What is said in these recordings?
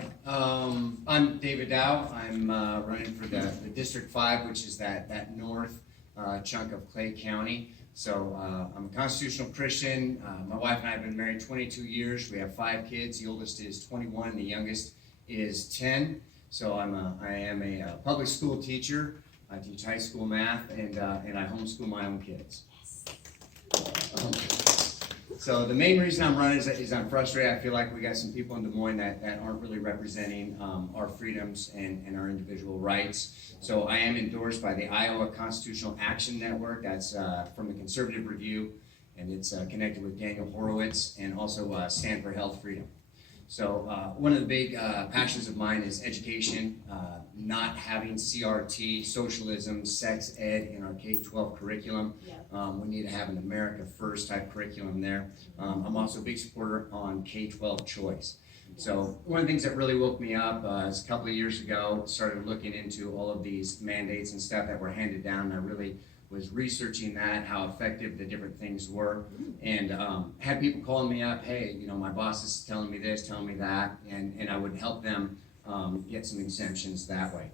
right. I'm David Dow. I'm running for the District 5, which is that north chunk of Clay County. So I'm a constitutional Christian. My wife and I have been married 22 years. We have 5 kids. The oldest is 21. The youngest is 10. So I am a public school teacher. I teach high school math, and I homeschool my own kids. So the main reason I'm running is I'm frustrated. I feel like we got some people in Des Moines that aren't really representing our freedoms and our individual rights. So I am endorsed by the Iowa Constitutional Action Network. That's from the Conservative Review, and it's connected with Daniel Horowitz, and also Stand for Health Freedom. So one of the big passions of mine is education, not having CRT, socialism, sex ed in our K-12 curriculum. We need to have an America First type curriculum there. I'm also a big supporter on K-12 choice. So one of the things that really woke me up is a couple of years ago, started looking into all of these mandates and stuff that were handed down, and I really was researching that, how effective the different things were, and had people calling me up, hey, you know, my boss is telling me this, telling me that, and I would help them get some exemptions that way.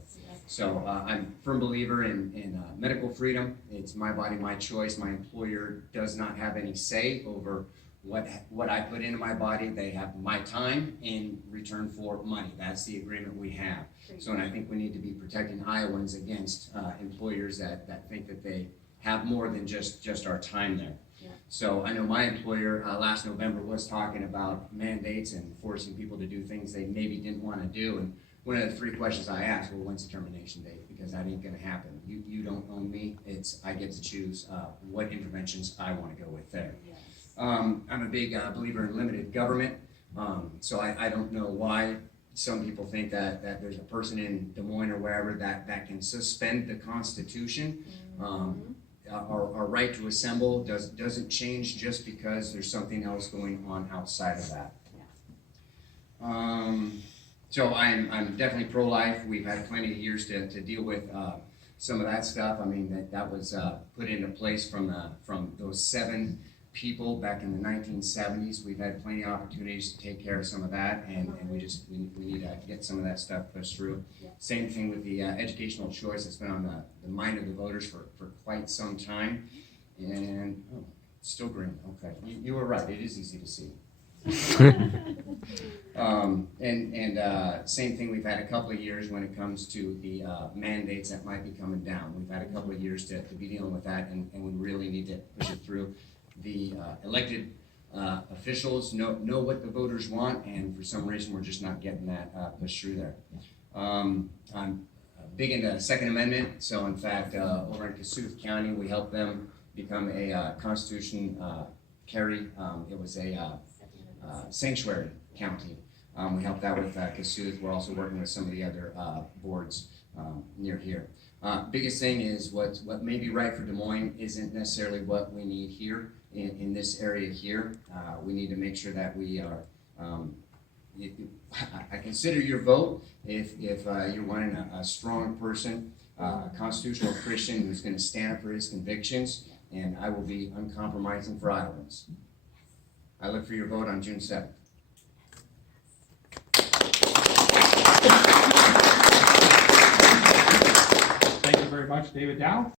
So I'm a firm believer in medical freedom. It's my body, my choice. My employer does not have any say over what I put into my body. They have my time in return for money. That's the agreement we have. So, and I think we need to be protecting Iowans against employers that think that they have more than just our time there. So I know my employer last November was talking about mandates and forcing people to do things they maybe didn't want to do. And one of the 3 questions I asked, well, when's the termination date? Because that ain't going to happen. You don't own me. I get to choose what interventions I want to go with there. I'm a big believer in limited government. So I don't know why some people think that there's a person in Des Moines or wherever that can suspend the Constitution. Our right to assemble doesn't change just because there's something else going on outside of that. So I'm definitely pro-life. We've had plenty of years to deal with some of that stuff. I mean, that was put into place from those 7 people back in the 1970s. We've had plenty of opportunities to take care of some of that, and we need to get some of that stuff pushed through. Same thing with the educational choice that's been on the mind of the voters for quite some time. And still green. Okay, you were right. It is easy to see. Same thing, we've had a couple of years when it comes to the mandates that might be coming down. We've had a couple of years to be dealing with that, and we really need to push it through. The elected officials know what the voters want, and for some reason we're just not getting that pushed through there. I'm big into Second Amendment, so in fact over in Kossuth County we helped them become a Constitution carry. It was a sanctuary county. We helped out with Kossuth. We're also working with some of the other boards near here. Biggest thing is what may be right for Des Moines isn't necessarily what we need here in this area here. We need to make sure that we are, I consider your vote if you're wanting a strong person, a constitutional Christian who's going to stand up for his convictions, and I will be uncompromising for Iowans. I look for your vote on June 7th. Thank you very much, David Dow.